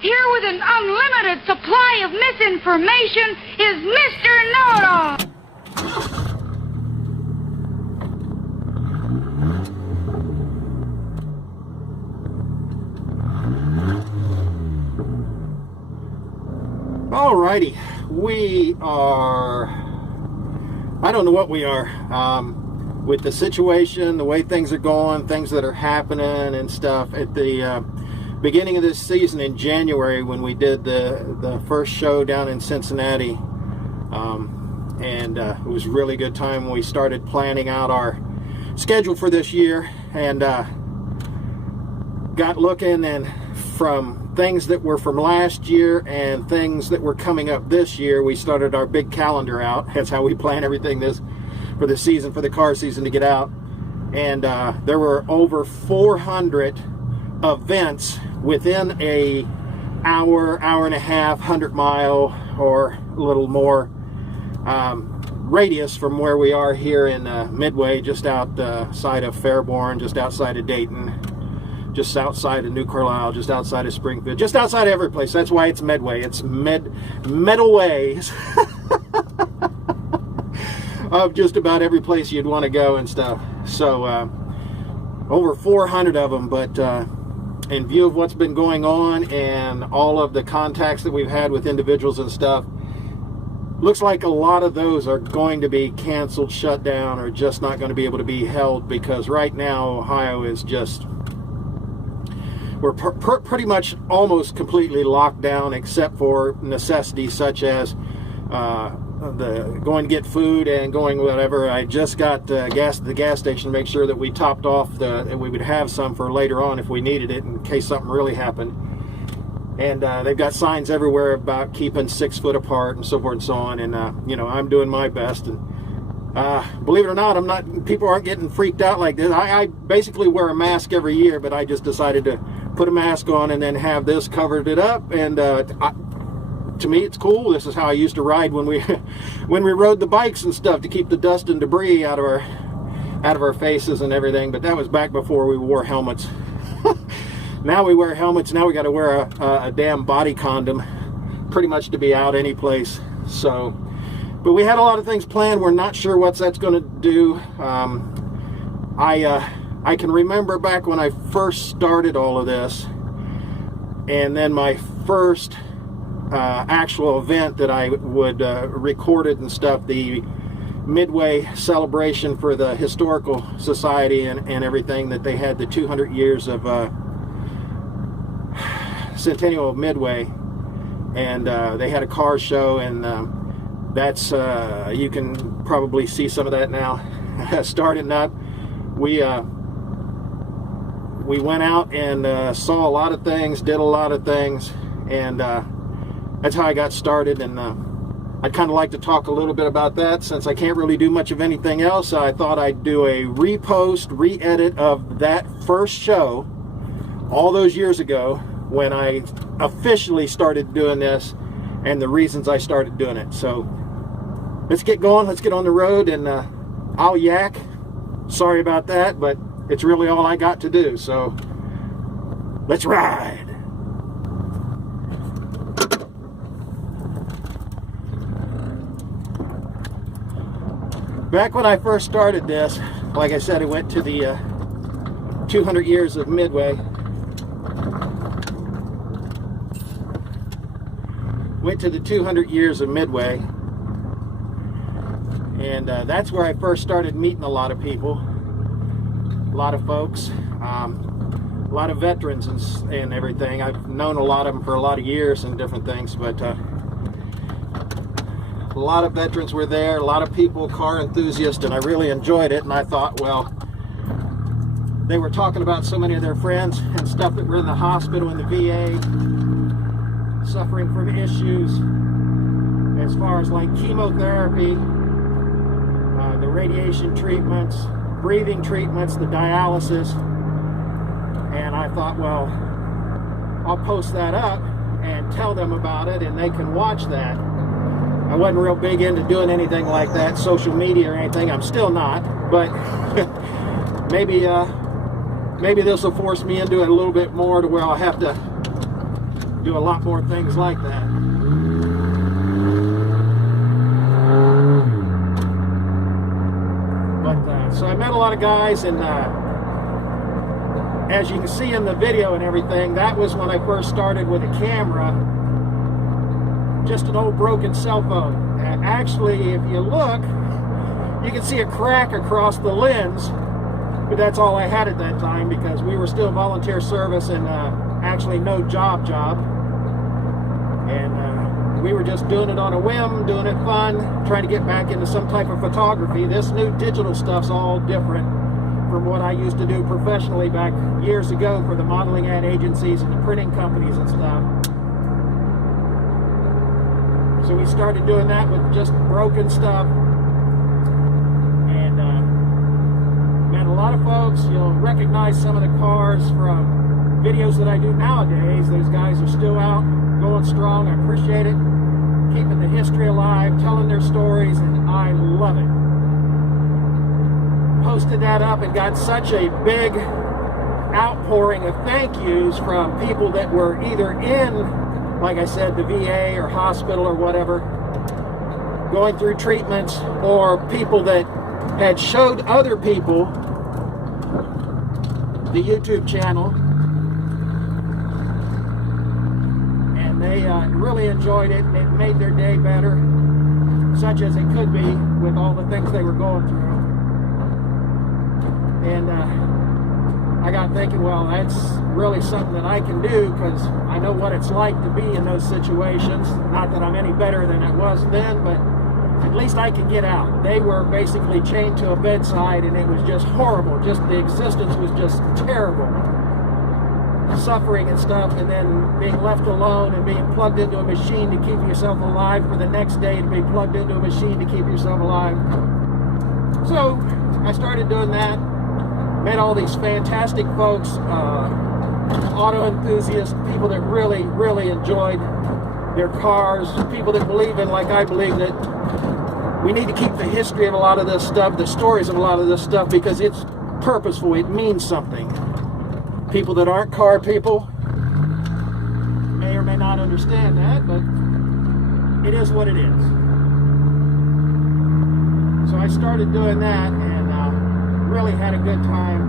Here with an unlimited supply of misinformation is Mr. Know-It-All. Alrighty, we are, I don't know what we are, with the situation, the way things are going, things that are happening and stuff. At the beginning of this season in January, when we did the first show down in Cincinnati, and it was a really good time when we started planning out our schedule for this year, and got looking, and from things that were from last year and things that were coming up this year, we started our big calendar out. That's how we plan everything for the season, for the car season to get out. And there were over 400 events within a hour and a half, 100-mile or a little more radius from where we are here in Medway, just outside of Fairborn, just outside of Dayton, just outside of New Carlisle, just outside of Springfield, just outside of every place. That's why it's Medway. It's Medways of just about every place you'd want to go and stuff. So over 400 of them, but in view of what's been going on and all of the contacts that we've had with individuals and stuff, looks like a lot of those are going to be canceled, shut down, or just not going to be able to be held, because right now Ohio is just, we're pretty much almost completely locked down, except for necessities such as the going to get food and going whatever. I just got gas at the gas station to make sure that we topped off that we would have some for later on if we needed it in case something really happened. And they've got signs everywhere about keeping 6 foot apart and so forth and so on. And you know, I'm doing my best. And believe it or not, people aren't getting freaked out like this. I basically wear a mask every year, but I just decided to put a mask on and then have this covered it up. And to me, it's cool. This is how I used to ride when we rode the bikes and stuff, to keep the dust and debris out of our faces and everything. But that was back before we wore helmets. Now we wear helmets. Now we got to wear a damn body condom pretty much to be out any place. So, but we had a lot of things planned. We're not sure what that's going to do. I can remember back when I first started all of this, and then my first actual event that I would recorded and stuff, the Midway celebration for the Historical Society and everything, that they had the 200 years of Centennial of Midway, and they had a car show, and that's you can probably see some of that now. Starting up, we went out and saw a lot of things, did a lot of things, and that's how I got started. And I'd kind of like to talk a little bit about that, since I can't really do much of anything else. I thought I'd do a repost, re-edit of that first show all those years ago when I officially started doing this, and the reasons I started doing it. So let's get going, let's get on the road, and I'll yak. Sorry about that, but it's really all I got to do, so let's ride. Back when I first started this, like I said, I went to the 200 years of Midway. Went to the 200 years of Midway, and that's where I first started meeting a lot of people, a lot of folks, a lot of veterans and everything. I've known a lot of them for a lot of years and different things, but a lot of veterans were there, a lot of people, car enthusiasts, and I really enjoyed it. And I thought, well, they were talking about so many of their friends and stuff that were in the hospital, in the VA, suffering from issues as far as like chemotherapy, the radiation treatments, breathing treatments, the dialysis. And I thought, well, I'll post that up and tell them about it, and they can watch that. I wasn't real big into doing anything like that, social media or anything. I'm still not, but maybe this will force me into it a little bit more, to where I'll have to do a lot more things like that. But so I met a lot of guys, and as you can see in the video and everything, that was when I first started with a camera, just an old broken cell phone. And actually, if you look, you can see a crack across the lens, but that's all I had at that time because we were still volunteer service and actually no job. And we were just doing it on a whim, doing it fun, trying to get back into some type of photography. This new digital stuff's all different from what I used to do professionally back years ago for the modeling ad agencies and the printing companies and stuff. So we started doing that with just broken stuff. And met a lot of folks. You'll recognize some of the cars from videos that I do nowadays. Those guys are still out, going strong. I appreciate it. Keeping the history alive, telling their stories, and I love it. Posted that up and got such a big outpouring of thank yous from people that were either in, like I said, the VA or hospital or whatever, going through treatments, or people that had showed other people the YouTube channel, and they really enjoyed it, and it made their day better, such as it could be with all the things they were going through. And I got thinking, well, that's really something that I can do, because I know what it's like to be in those situations. Not that I'm any better than I was then, but at least I can get out. They were basically chained to a bedside, and it was just horrible. Just the existence was just terrible. Suffering and stuff, and then being left alone and being plugged into a machine to keep yourself alive for the next day to be plugged into a machine to keep yourself alive. So I started doing that. Met all these fantastic folks, auto enthusiasts, people that really, really enjoyed their cars, people that believe in, like I believe, that we need to keep the history of a lot of this stuff, the stories of a lot of this stuff, because it's purposeful, it means something. People that aren't car people may or may not understand that, but it is what it is. So I started doing that, and really had a good time.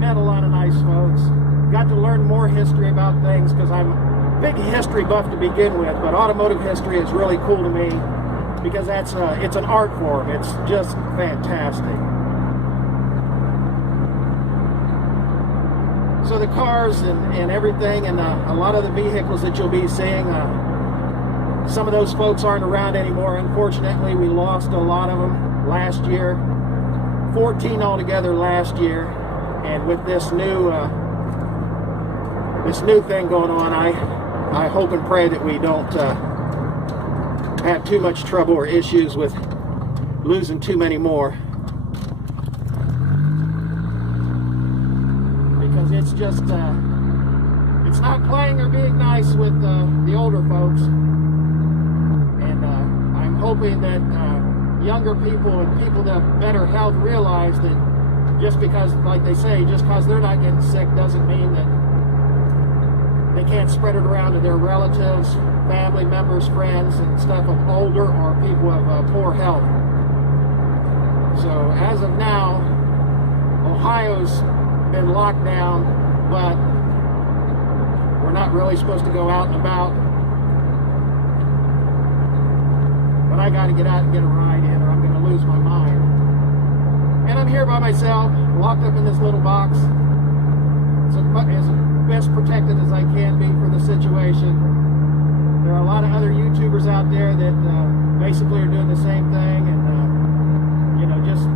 Met a lot of nice folks. Got to learn more history about things, because I'm a big history buff to begin with, but automotive history is really cool to me because it's an art form. It's just fantastic. So the cars and everything, and a lot of the vehicles that you'll be seeing, some of those folks aren't around anymore. Unfortunately, we lost a lot of them last year, 14 altogether last year. And with this new thing going on, I hope and pray that we don't have too much trouble or issues with losing too many more, because it's just it's not playing or being nice with the older folks. And I'm hoping that younger people and people that have better health realize that just because, like they say, just because they're not getting sick doesn't mean that they can't spread it around to their relatives, family members, friends, and stuff of older or people of poor health. So as of now, Ohio's been locked down, but we're not really supposed to go out and about. But I got to get out and get a ride in, or I'm going to lose my mind. And I'm here by myself, locked up in this little box. It's as best protected as I can be for the situation. There are a lot of other YouTubers out there that basically are doing the same thing, and you know, just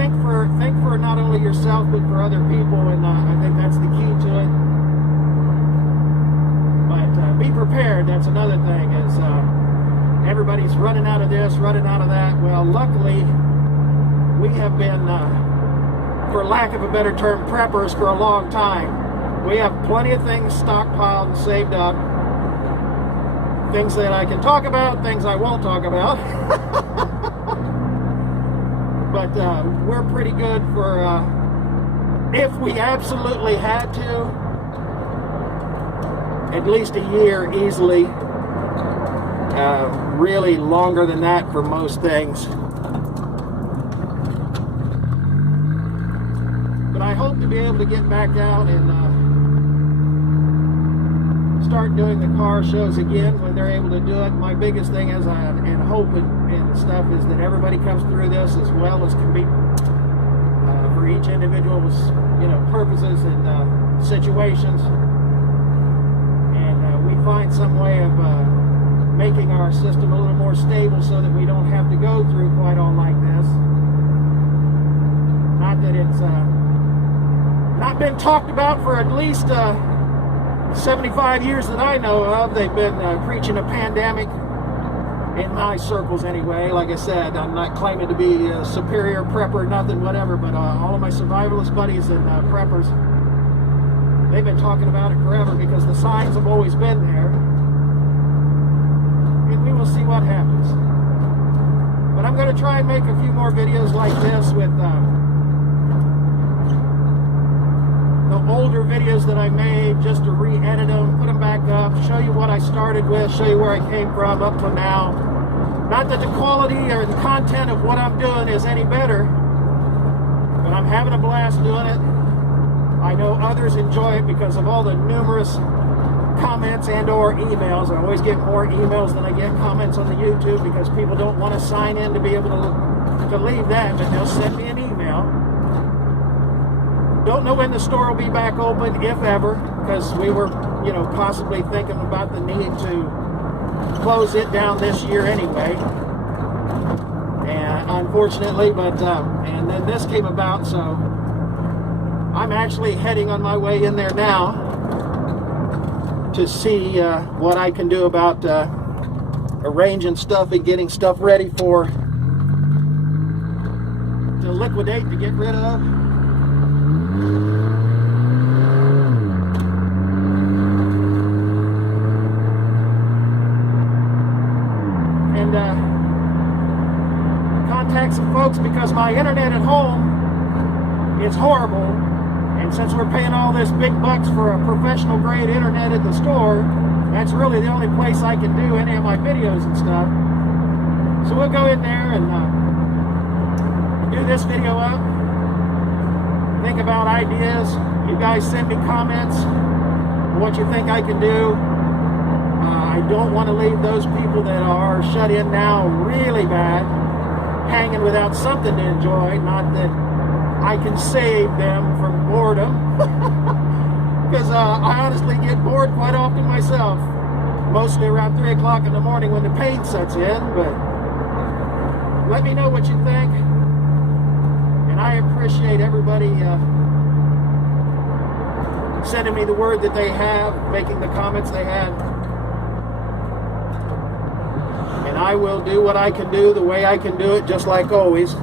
think for not only yourself but for other people, and I think that's the key to it. But be prepared. That's another thing. Is everybody's running out of this, running out of that. Well, luckily, we have been, for lack of a better term, preppers for a long time. We have plenty of things stockpiled and saved up. Things that I can talk about, things I won't talk about. But we're pretty good for, if we absolutely had to, at least a year easily. Really longer than that for most things. But I hope to be able to get back out and start doing the car shows again when they're able to do it. My biggest thing is, and hope and stuff, is that everybody comes through this as well as can be, for each individual's, you know, purposes and situations, and we find some way of making our system a little more stable so that we don't have to go through quite all like this. Not that it's not been talked about for at least 75 years that I know of. They've been preaching a pandemic in my circles anyway. Like I said, I'm not claiming to be a superior prepper, nothing, whatever, but all of my survivalist buddies and preppers, they've been talking about it forever because the signs have always been there. And we will see what happens. But I'm going to try and make a few more videos like this with the older videos that I made, just to re-edit them, put them back up, show you what I started with, show you where I came from up to now. Not that the quality or the content of what I'm doing is any better, but I'm having a blast doing it. I know others enjoy it because of all the numerous comments and or emails. I always get more emails than I get comments on the YouTube because people don't want to sign in to be able to leave that, but they'll send me an email. Don't know when the store will be back open, if ever, because we were, you know, possibly thinking about the need to close it down this year anyway. And unfortunately, but and then this came about, so I'm actually heading on my way in there now to see what I can do about arranging stuff and getting stuff ready to liquidate, to get rid of. And contact some folks because my internet at home is horrible. And since we're paying all this big bucks for a professional grade internet at the store, that's really the only place I can do any of my videos and stuff. So we'll go in there and do this video up. Think about ideas. You guys send me comments on what you think I can do. I don't want to leave those people that are shut in now really bad, hanging without something to enjoy. Not that I can save them from boredom, because I honestly get bored quite often myself, mostly around 3 o'clock in the morning when the pain sets in. But let me know what you think, and I appreciate everybody sending me the word that they have, making the comments they had, and I will do what I can do the way I can do it, just like always.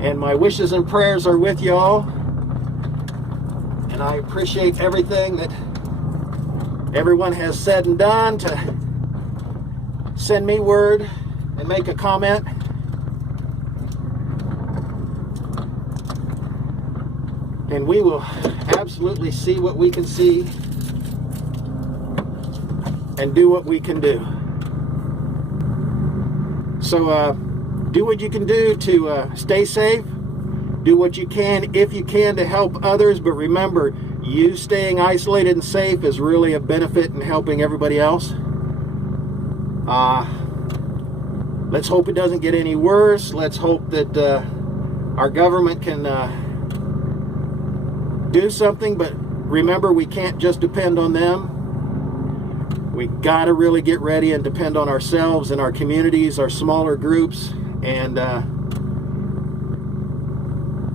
And my wishes and prayers are with y'all. And I appreciate everything that everyone has said and done to send me word and make a comment. And we will absolutely see what we can see and do what we can do. So, do what you can do to stay safe. Do what you can, if you can, to help others. But remember, you staying isolated and safe is really a benefit in helping everybody else. Let's hope it doesn't get any worse. Let's hope that our government can do something. But remember, we can't just depend on them. We got to really get ready and depend on ourselves and our communities, our smaller groups. And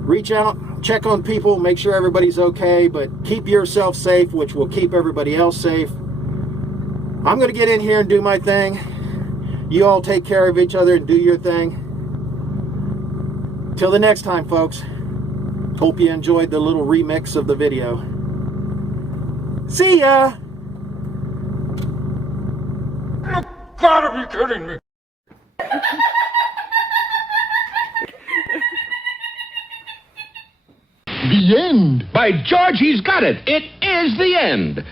reach out, check on people, make sure everybody's okay, but keep yourself safe, which will keep everybody else safe. I'm going to get in here and do my thing. You all take care of each other and do your thing. Till the next time, folks. Hope you enjoyed the little remix of the video. See ya! You gotta be kidding me! The end. By George, he's got it. It is the end.